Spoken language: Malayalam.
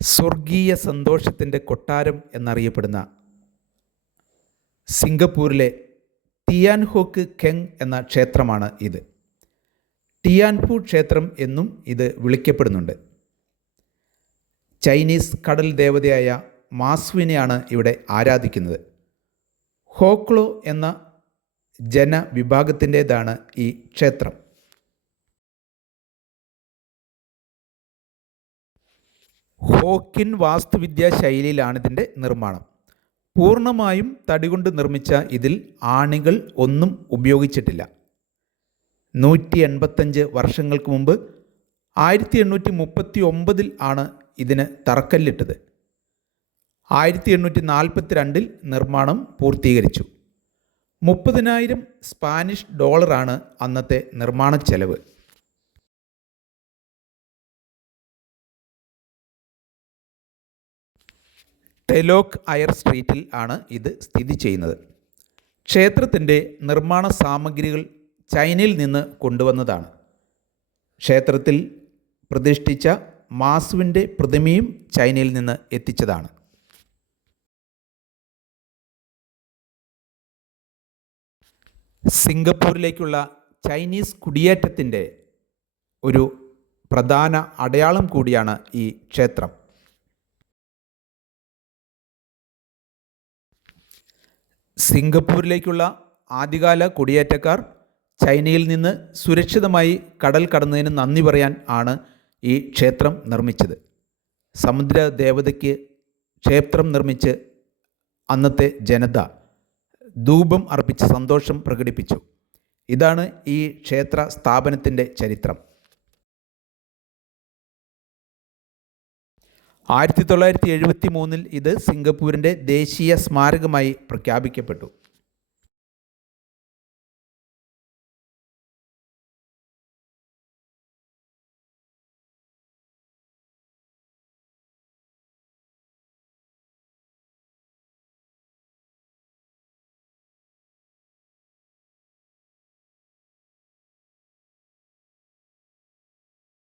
സ്വർഗീയ സന്തോഷത്തിൻ്റെ കൊട്ടാരം എന്നറിയപ്പെടുന്ന സിംഗപ്പൂരിലെ തിയാൻഹോക്ക് കെങ് എന്ന ക്ഷേത്രമാണ് ഇത്. ടിയാൻഫു ക്ഷേത്രം എന്നും ഇത് വിളിക്കപ്പെടുന്നുണ്ട്. ചൈനീസ് കടൽ ദേവതയായ മാസ്വിനെയാണ് ഇവിടെ ആരാധിക്കുന്നത്. ഹോക്ലോ എന്ന ജനവിഭാഗത്തിൻ്റേതാണ് ഈ ക്ഷേത്രം. ഹോക്കിൻ വാസ്തുവിദ്യാ ശൈലിയിലാണിതിൻ്റെ നിർമ്മാണം. പൂർണ്ണമായും തടികൊണ്ട് നിർമ്മിച്ച ഇതിൽ ആണികൾ ഒന്നും ഉപയോഗിച്ചിട്ടില്ല. 185 വർഷങ്ങൾക്ക് മുമ്പ് 1839 ആണ് ഇതിന് തറക്കല്ലിട്ടത്. 1842 നിർമ്മാണം പൂർത്തീകരിച്ചു. 30,000 സ്പാനിഷ് ഡോളറാണ് അന്നത്തെ നിർമ്മാണ ചെലവ്. ടെലോക് അയർ സ്ട്രീറ്റിൽ ആണ് ഇത് സ്ഥിതി ചെയ്യുന്നത്. ക്ഷേത്രത്തിൻ്റെ നിർമ്മാണ സാമഗ്രികൾ ചൈനയിൽ നിന്ന് കൊണ്ടുവന്നതാണ്. ക്ഷേത്രത്തിൽ പ്രതിഷ്ഠിച്ച മാസ്വിൻ്റെ പ്രതിമയും ചൈനയിൽ നിന്ന് എത്തിച്ചതാണ്. സിംഗപ്പൂരിലേക്കുള്ള ചൈനീസ് കുടിയേറ്റത്തിൻ്റെ ഒരു പ്രധാന അടയാളം കൂടിയാണ് ഈ ക്ഷേത്രം. സിംഗപ്പൂരിലേക്കുള്ള ആദ്യകാല കുടിയേറ്റക്കാർ ചൈനയിൽ നിന്ന് സുരക്ഷിതമായി കടൽ കടന്നതിന് നന്ദി പറയാൻ ആണ് ഈ ക്ഷേത്രം നിർമ്മിച്ചത്. സമുദ്ര ദേവതയ്ക്ക് ക്ഷേത്രം നിർമ്മിച്ച് അന്നത്തെ ജനത ധൂപം അർപ്പിച്ച് സന്തോഷം പ്രകടിപ്പിച്ചു. ഇതാണ് ഈ ക്ഷേത്ര സ്ഥാപനത്തിൻ്റെ ചരിത്രം. 1973 ഇത് സിംഗപ്പൂരിൻ്റെ ദേശീയ സ്മാരകമായി പ്രഖ്യാപിക്കപ്പെട്ടു.